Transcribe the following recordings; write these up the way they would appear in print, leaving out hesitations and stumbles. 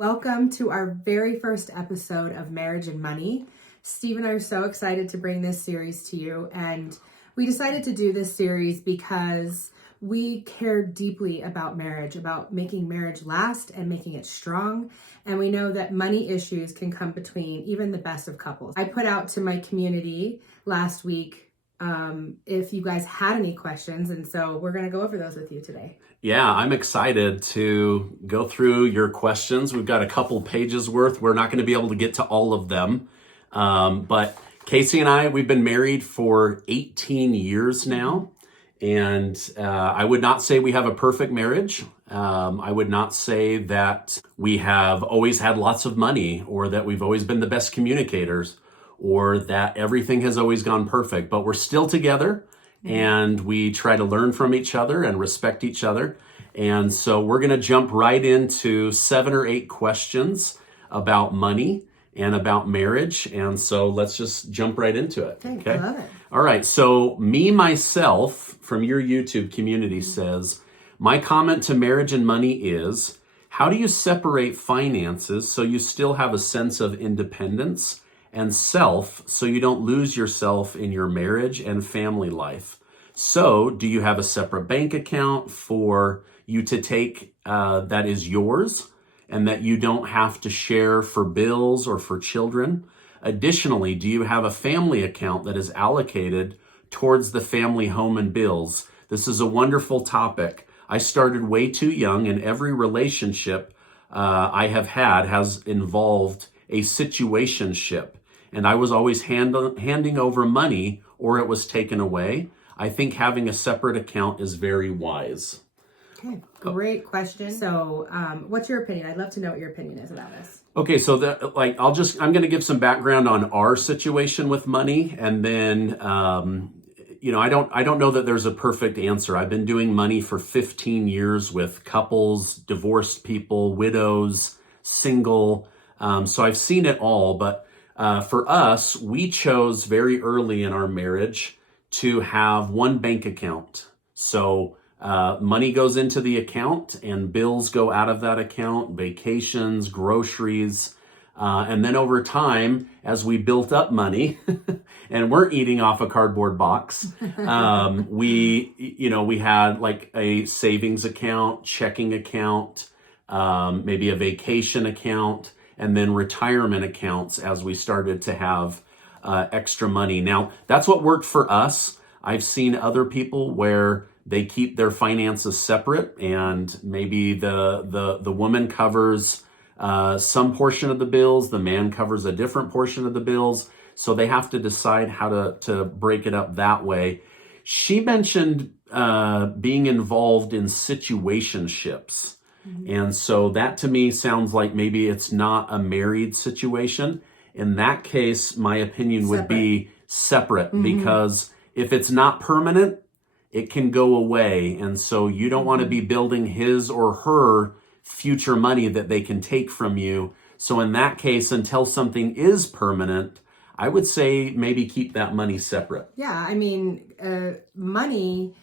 Welcome to our very first episode of Marriage and Money. Steve and I are so excited to bring this series to you, and we decided to do this series because we care deeply about marriage, about making marriage last and making it strong, and we know that money issues can come between even the best of couples. I put out to my community last week if you guys had any questions, and so we're going to go over those with you today. Yeah, I'm excited to go through your questions. We've got a couple pages worth. We're not going to be able to get to all of them. But Kacey and I, we've been married for 18 years now. And I would not say we have a perfect marriage. I would not say that we have always had lots of money or that we've always been the best communicators or that everything has always gone perfect. But we're still together. And we try to learn from each other and respect each other. And so we're going to jump right into 7 or 8 questions about money and about marriage. And so let's just jump right into it. Okay? I love it. All right. So myself, from your YouTube community says, my comment to marriage and money is, how do you separate finances so you still have a sense of independence and self so you don't lose yourself in your marriage and family life? So do you have a separate bank account for you to take that is yours and that you don't have to share for bills or for children? Additionally, do you have a family account that is allocated towards the family home and bills? This is a wonderful topic. I started way too young, and every relationship I have had has involved a situationship. And I was always handing over money or it was taken away. I think having a separate account is very wise. Okay, great question. So what's your opinion? I'd love to know what your opinion is about this. Okay, so I'm going to give some background on our situation with money. And then, I don't know that there's a perfect answer. I've been doing money for 15 years with couples, divorced people, widows, single. So I've seen it all, but for us, we chose very early in our marriage to have one bank account. So money goes into the account and bills go out of that account, vacations, groceries. And then over time, as we built up money and weren't eating off a cardboard box, we had like a savings account, checking account, maybe a vacation account, and then retirement accounts as we started to have extra money. Now, that's what worked for us. I've seen other people where they keep their finances separate, and maybe the woman covers some portion of the bills, the man covers a different portion of the bills. So they have to decide how to break it up that way. She mentioned being involved in situationships. And so that to me sounds like maybe it's not a married situation. In that case, my opinion would be separate because if it's not permanent, it can go away. And so you don't want to be building his or her future money that they can take from you. So in that case, until something is permanent, I would say maybe keep that money separate. Yeah, I mean, money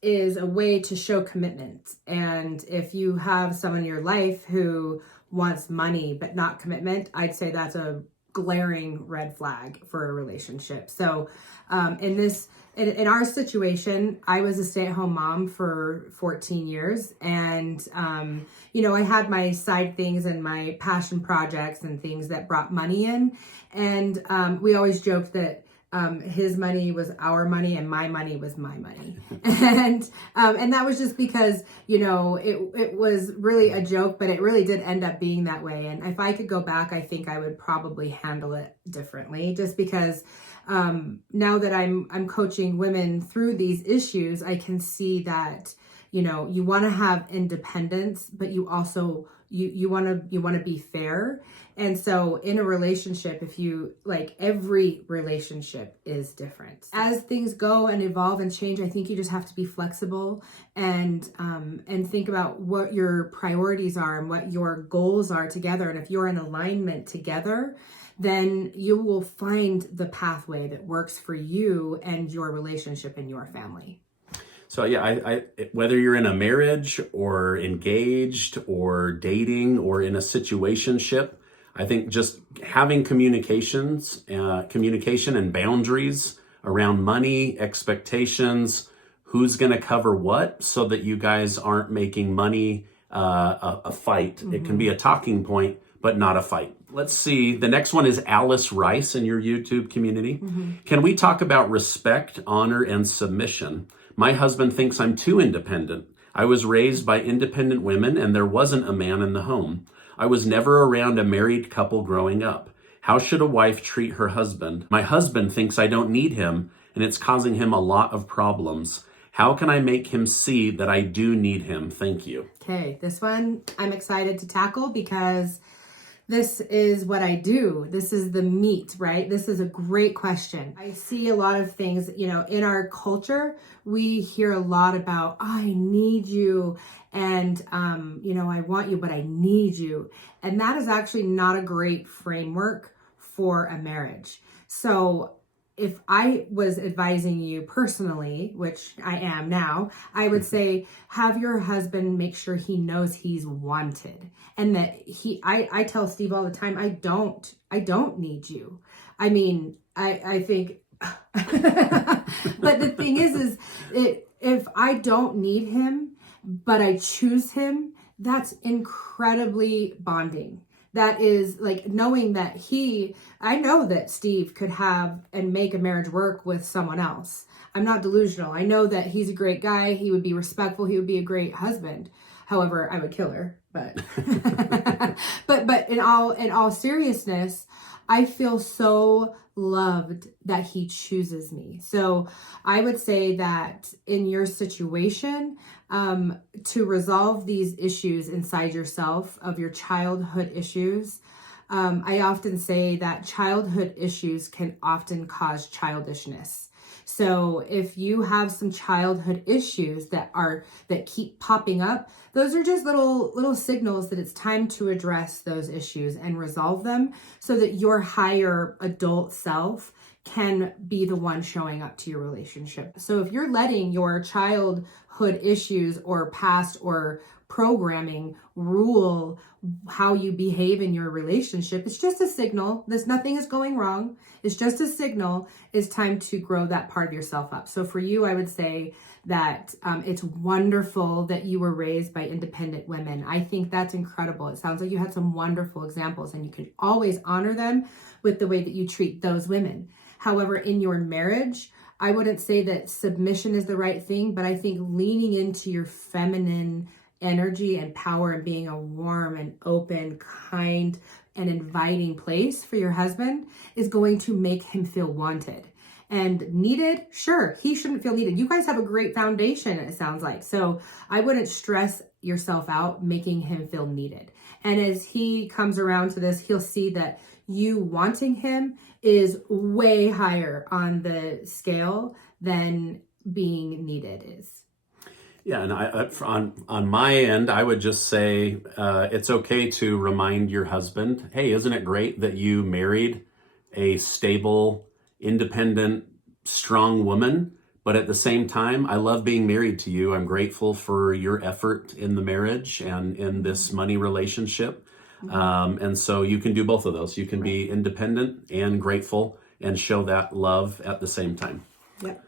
is a way to show commitment. And if you have someone in your life who wants money but not commitment, I'd say that's a glaring red flag for a relationship. So in our situation, I was a stay-at-home mom for 14 years. And, I had my side things and my passion projects and things that brought money in. And we always joked that his money was our money and my money was my money. And that was just because, it was really a joke, but it really did end up being that way. And if I could go back, I think I would probably handle it differently, just because now that I'm coaching women through these issues, I can see that, you want to have independence, but you also you want to be fair. And so in a relationship, if you every relationship is different. As things go and evolve and change, I think you just have to be flexible and think about what your priorities are and what your goals are together. And if you're in alignment together, then you will find the pathway that works for you and your relationship and your family. So yeah, whether you're in a marriage or engaged or dating or in a situationship, I think just having communication and boundaries around money, expectations, who's going to cover what, so that you guys aren't making money a fight. It can be a talking point, but not a fight. Let's see. The next one is Alice Rice in your YouTube community. Can we talk about respect, honor, and submission? My husband thinks I'm too independent. I was raised by independent women and there wasn't a man in the home. I was never around a married couple growing up. How should a wife treat her husband? My husband thinks I don't need him and it's causing him a lot of problems. How can I make him see that I do need him? Thank you. Okay, this one I'm excited to tackle because this is what I do. This is the meat, right? This is a great question. I see a lot of things, in our culture, we hear a lot about, I need you. And, I want you, but I need you. And that is actually not a great framework for a marriage. So if I was advising you personally, which I am now, I would say have your husband make sure he knows he's wanted, and that I tell Steve all the time, I don't need you. I mean, I think, but the thing is if I don't need him, but I choose him, that's incredibly bonding. That is like knowing that I know that Steve could have and make a marriage work with someone else. I'm not delusional. I know that he's a great guy. He would be respectful. He would be a great husband. However, I would kill her, but, but in all seriousness, I feel so loved that he chooses me. So I would say that in your situation, to resolve these issues inside yourself of your childhood issues, I often say that childhood issues can often cause childishness. So if you have some childhood issues that keep popping up, those are just little signals that it's time to address those issues and resolve them so that your higher adult self can be the one showing up to your relationship. So if you're letting your childhood issues or past or programming rule how you behave in your relationship, it's just a signal. Nothing is going wrong. It's just a signal. It's time to grow that part of yourself up. So for you, I would say that it's wonderful that you were raised by independent women. I think that's incredible. It sounds like you had some wonderful examples and you can always honor them with the way that you treat those women. However, in your marriage, I wouldn't say that submission is the right thing, but I think leaning into your feminine energy and power and being a warm and open, kind, and inviting place for your husband is going to make him feel wanted. And needed, sure, he shouldn't feel needed. You guys have a great foundation, it sounds like. So I wouldn't stress yourself out making him feel needed. And as he comes around to this, he'll see that you wanting him is way higher on the scale than being needed is. Yeah, and on my end, I would just say it's okay to remind your husband, hey, isn't it great that you married a stable, independent, strong woman? But at the same time, I love being married to you. I'm grateful for your effort in the marriage and in this money relationship. And so you can do both of those. You can be independent and grateful and show that love at the same time. Yep.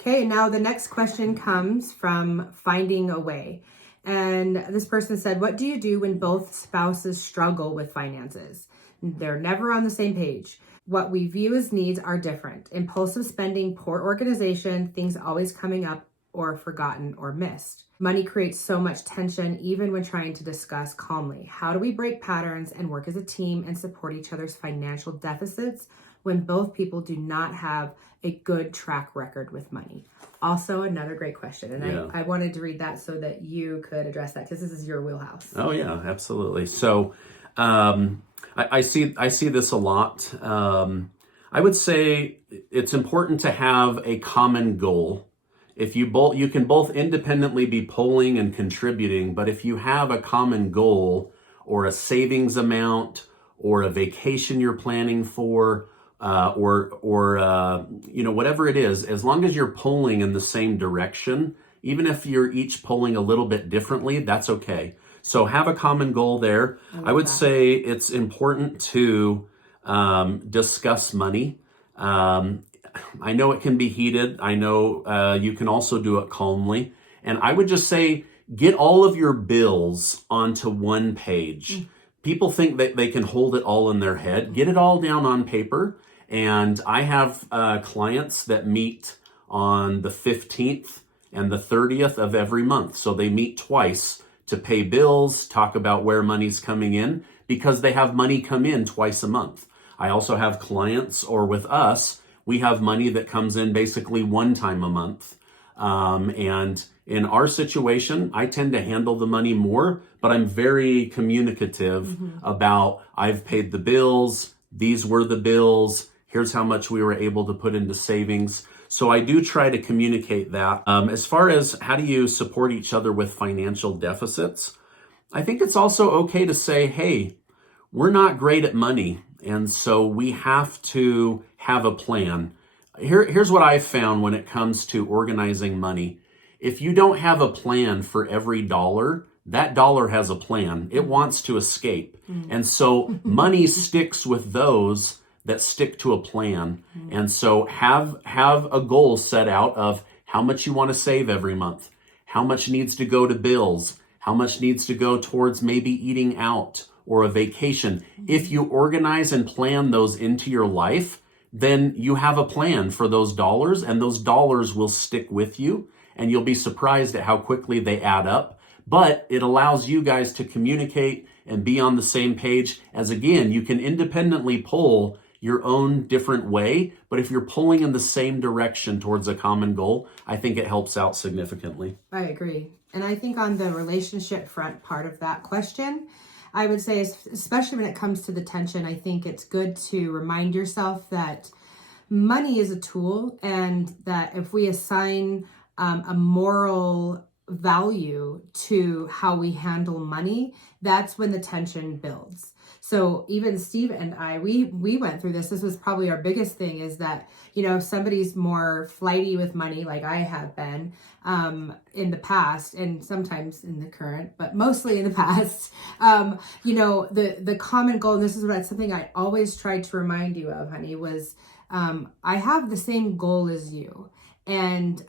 Okay, now the next question comes from Finding a Way. And this person said, what do you do when both spouses struggle with finances? They're never on the same page. What we view as needs are different. Impulsive spending, poor organization, things always coming up or forgotten or missed. Money creates so much tension even when trying to discuss calmly. How do we break patterns and work as a team and support each other's financial deficits when both people do not have a good track record with money? Also, another great question. And I wanted to read that so that you could address that because this is your wheelhouse. Oh, yeah, absolutely. So I see this a lot. I would say it's important to have a common goal. If you can both independently be polling and contributing, but if you have a common goal or a savings amount or a vacation you're planning for, or whatever it is, as long as you're polling in the same direction, Even if you're each pulling a little bit differently, that's okay. So have a common goal there. I would say it's important to discuss money. I know it can be heated. I know you can also do it calmly. And I would just say, get all of your bills onto one page. People think that they can hold it all in their head. Get it all down on paper. And I have clients that meet on the 15th and the 30th of every month. So they meet twice to pay bills, talk about where money's coming in, because they have money come in twice a month. I also have clients, or with us, we have money that comes in basically one time a month. And in our situation, I tend to handle the money more, but I'm very communicative about, I've paid the bills, these were the bills, here's how much we were able to put into savings. So I do try to communicate that. As far as how do you support each other with financial deficits, I think it's also okay to say, hey, we're not great at money, and so we have to have a plan. Here's what I've found when it comes to organizing money. If you don't have a plan for every dollar, that dollar has a plan. It wants to escape. And so money sticks with those that stick to a plan. And so have a goal set out of how much you want to save every month, how much needs to go to bills, how much needs to go towards maybe eating out or a vacation. If you organize and plan those into your life, then you have a plan for those dollars, and those dollars will stick with you, and you'll be surprised at how quickly they add up. But it allows you guys to communicate and be on the same page, as again, you can independently pull your own different way, but if you're pulling in the same direction towards a common goal, I think it helps out significantly. I agree. And I think on the relationship front part of that question, I would say, especially when it comes to the tension, I think it's good to remind yourself that money is a tool, and that if we assign a moral value to how we handle money, that's when the tension builds. So even Steve and I, we went through this. This was probably our biggest thing, is that, if somebody's more flighty with money, like I have been in the past, and sometimes in the current, but mostly in the past, the common goal, and this is something I always tried to remind you of, honey, was I have the same goal as you. And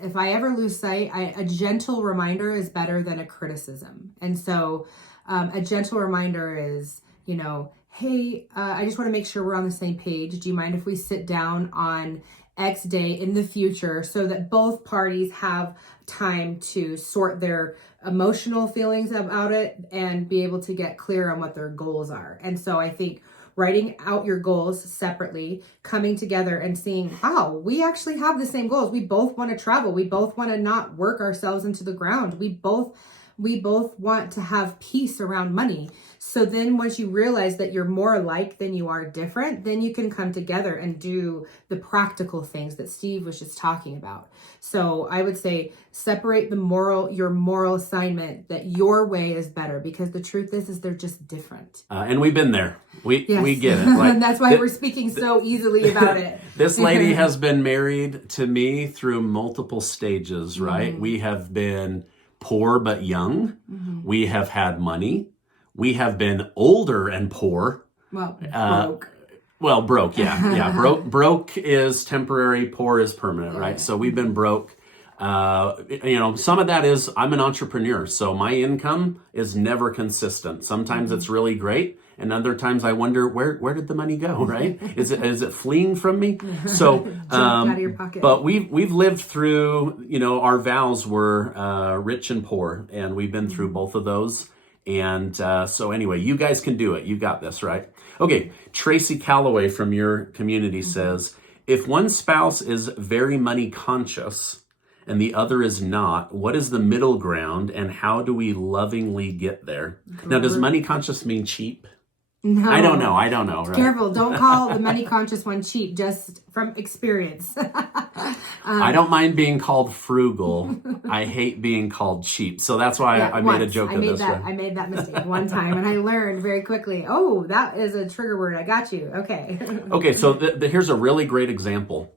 if I ever lose sight, a gentle reminder is better than a criticism. And so a gentle reminder is, hey, I just want to make sure we're on the same page. Do you mind if we sit down on X day in the future, so that both parties have time to sort their emotional feelings about it and be able to get clear on what their goals are? And so I think writing out your goals separately, coming together and seeing, wow, we actually have the same goals. We both want to travel. We both want to not work ourselves into the ground. We both want to have peace around money. So then once you realize that you're more alike than you are different, then you can come together and do the practical things that Steve was just talking about. So I would say separate your moral assignment, that your way is better, because the truth is they're just different. And we've been there. We get it. And that's why we're speaking so easily about it. This lady has been married to me through multiple stages, right? We have been poor but young. We have had money. We have been older and poor. Well, broke. Well, broke, yeah. Broke is temporary, poor is permanent, right? So we've been broke. Some of that is, I'm an entrepreneur, so my income is never consistent. Sometimes it's really great, and other times I wonder, where did the money go, right? Is it fleeing from me? So, out of your pocket. But we've lived through, our vows were rich and poor, and we've been through both of those. And so anyway, you guys can do it. You got this, right? Okay, Tracy Calloway from your community says, if one spouse is very money conscious and the other is not, what is the middle ground, and how do we lovingly get there? Now, does money conscious mean cheap? No. I don't know. Right? Careful. Don't call the money conscious one cheap, just from experience. I don't mind being called frugal. I hate being called cheap. So that's why I made a joke of this. I made that mistake one time, and I learned very quickly, oh, that is a trigger word. I got you. Okay. Okay, so here's a really great example.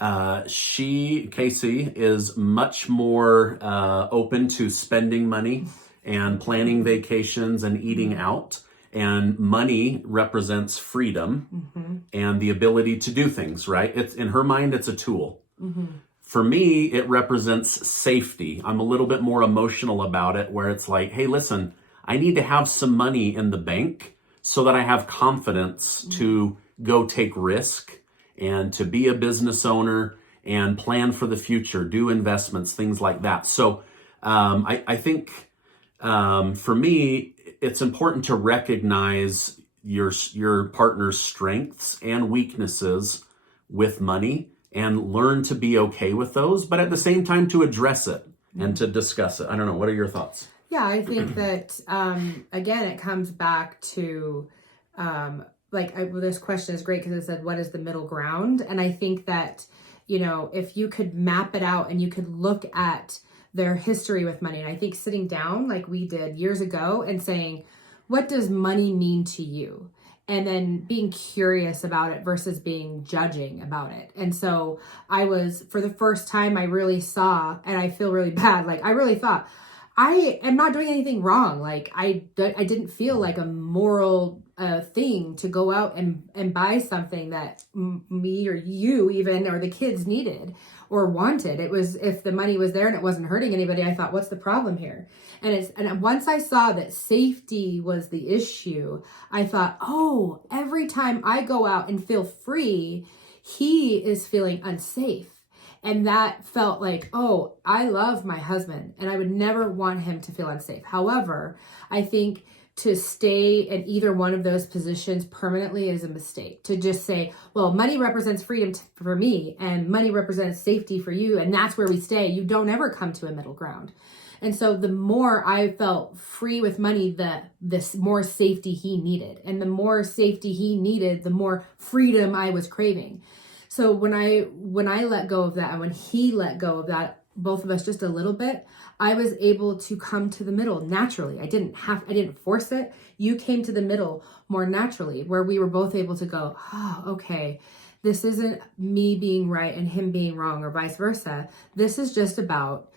Kacey, is much more open to spending money and planning vacations and eating out. And money represents freedom and the ability to do things, right? It's in her mind, it's a tool. For me, it represents safety. I'm a little bit more emotional about it, where it's like, hey, listen, I need to have some money in the bank so that I have confidence to go take risk and to be a business owner and plan for the future, do investments, things like that. So I think for me, it's important to recognize your partner's strengths and weaknesses with money and learn to be okay with those, but at the same time to address it and to discuss it. I don't know. What are your thoughts? Yeah, I think that, again, it comes back to, this question is great because it said, what is the middle ground? And I think that, if you could map it out and you could look at their history with money, and I think sitting down like we did years ago and saying, what does money mean to you? And then being curious about it versus being judging about it. And so for the first time, I really saw, and I feel really bad, like I really thought, I am not doing anything wrong. Like I didn't feel like a moral thing to go out and buy something that me or you even, or the kids needed or wanted. It was, if the money was there and it wasn't hurting anybody, I thought, what's the problem here? And once I saw that safety was the issue, I thought, oh, every time I go out and feel free, he is feeling unsafe. And that felt like, oh, I love my husband and I would never want him to feel unsafe. However, I think to stay in either one of those positions permanently is a mistake. To just say, well, money represents freedom for me and money represents safety for you, and that's where we stay. You don't ever come to a middle ground. And so the more I felt free with money, the more safety he needed. And the more safety he needed, the more freedom I was craving. So when I let go of that and when he let go of that, both of us just a little bit, I was able to come to the middle naturally. I didn't force it. You came to the middle more naturally, where we were both able to go, oh, okay, this isn't me being right and him being wrong or vice versa. This is just about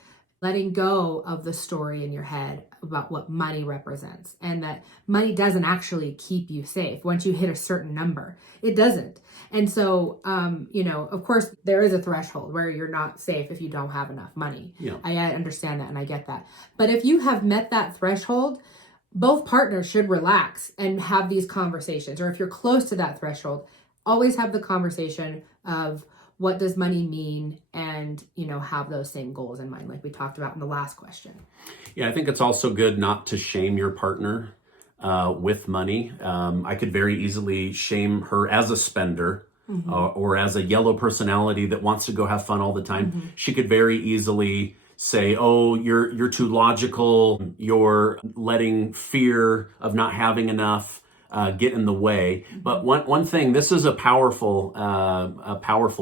letting go of the story in your head about what money represents, and that money doesn't actually keep you safe once you hit a certain number. It doesn't. And so, of course, there is a threshold where you're not safe if you don't have enough money. Yeah. I understand that and I get that. But if you have met that threshold, both partners should relax and have these conversations. Or if you're close to that threshold, always have the conversation of, what does money mean? And, have those same goals in mind, like we talked about in the last question. Yeah, I think it's also good not to shame your partner with money. I could very easily shame her as a spender or as a yellow personality that wants to go have fun all the time. She could very easily say, oh, you're too logical. You're letting fear of not having enough get in the way. But one thing, this is a powerful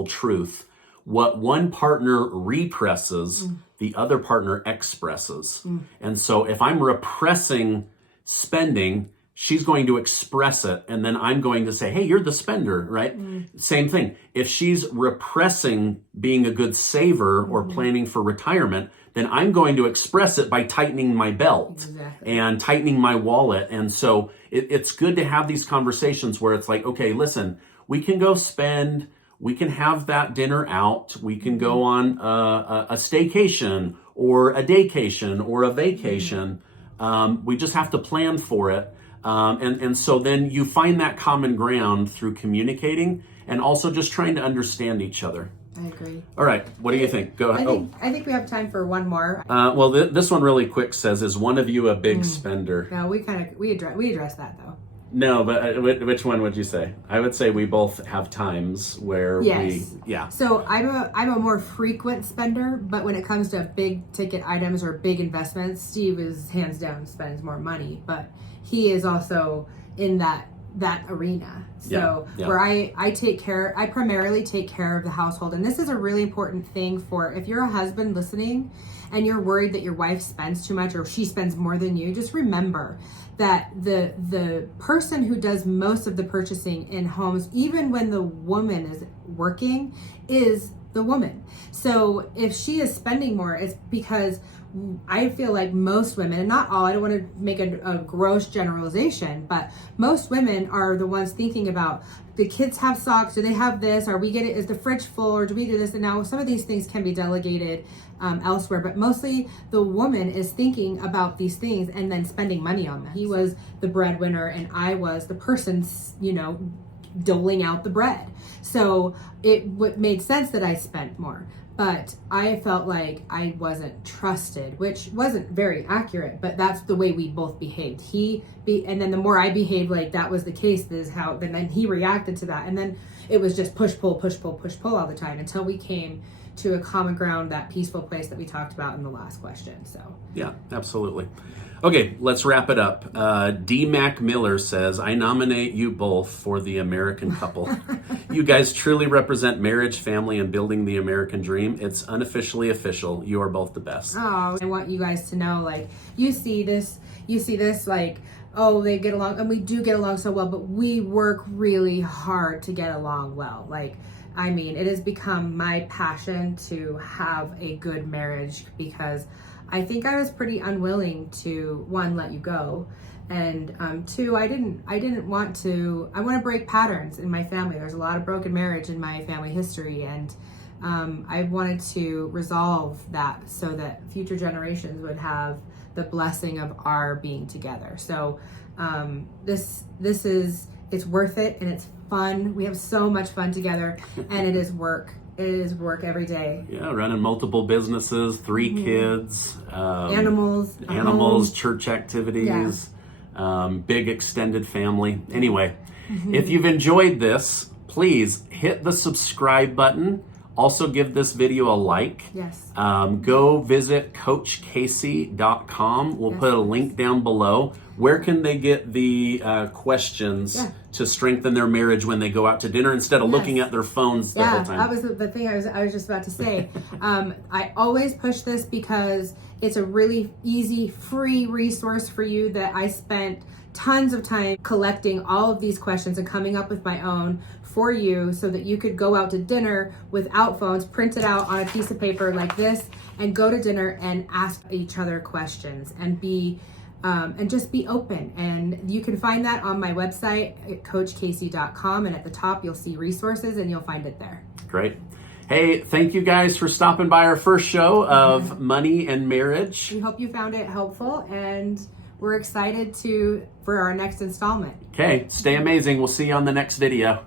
truth. What one partner represses, the other partner expresses. And so if I'm repressing spending, she's going to express it. And then I'm going to say, hey, you're the spender, right? Same thing. If she's repressing being a good saver or planning for retirement, then I'm going to express it by tightening my belt and tightening my wallet. And so it's good to have these conversations where it's like, okay, listen, we can go spend, we can have that dinner out, we can go on a staycation or a daycation or a vacation. We just have to plan for it. And so then you find that common ground through communicating and also just trying to understand each other. I agree. All right. What do you think? Go ahead. I think we have time for one more. Well, this one really quick says, is one of you a big spender? No, we address that though. No, but which one would you say? I would say we both have times where yeah. So I'm a more frequent spender, but when it comes to big ticket items or big investments, Steve is hands down spends more money, but he is also in that arena. So where I primarily take care of the household. And this is a really important thing for, if you're a husband listening and you're worried that your wife spends too much or she spends more than you, just remember that the person who does most of the purchasing in homes, even when the woman is working, is the woman. So if she is spending more, it's because I feel like most women, and not all, I don't want to make a gross generalization, but most women are the ones thinking about, the kids have socks, do they have this, are we getting, is the fridge full, or do we do this? And now some of these things can be delegated elsewhere, but mostly the woman is thinking about these things and then spending money on them. He was the breadwinner and I was the person, doling out the bread. So it made sense that I spent more. But I felt like I wasn't trusted, which wasn't very accurate, but that's the way we both behaved. And then the more I behaved like that was the case, then he reacted to that. And then it was just push, pull, push, pull, push, pull all the time until we came to a common ground, that peaceful place that we talked about in the last question. So yeah, absolutely. Okay, let's wrap it up. D. Mac Miller says, I nominate you both for the American couple. You guys truly represent marriage, family, and building the American dream. It's unofficially official. You are both the best. Oh, I want you guys to know, like, you see this, like, oh, they get along, and we do get along so well, but we work really hard to get along well. Like, I mean, it has become my passion to have a good marriage because I think I was pretty unwilling to, one, let you go, and two, I want to break patterns in my family. There's a lot of broken marriage in my family history, and I wanted to resolve that so that future generations would have the blessing of our being together. So it's worth it, and it's fun. We have so much fun together, and it is work. It is work every day. Yeah, running multiple businesses, 3 kids, animals, church activities, big extended family. Anyway, if you've enjoyed this, please hit the subscribe button. Also give this video a like. Yes. Go visit CoachCasey.com. We'll put a link down below. Where can they get the questions to strengthen their marriage when they go out to dinner instead of looking at their phones the whole time? That was the thing I was just about to say. I always push this because it's a really easy, free resource for you that I spent tons of time collecting all of these questions and coming up with my own for you so that you could go out to dinner without phones, print it out on a piece of paper like this, and go to dinner and ask each other questions and just be open. And you can find that on my website at CoachCasey.com, and at the top you'll see resources and you'll find it there. Great. Hey, thank you guys for stopping by our first show of Money and Marriage. We hope you found it helpful, and we're excited for our next installment. Okay, stay amazing. We'll see you on the next video.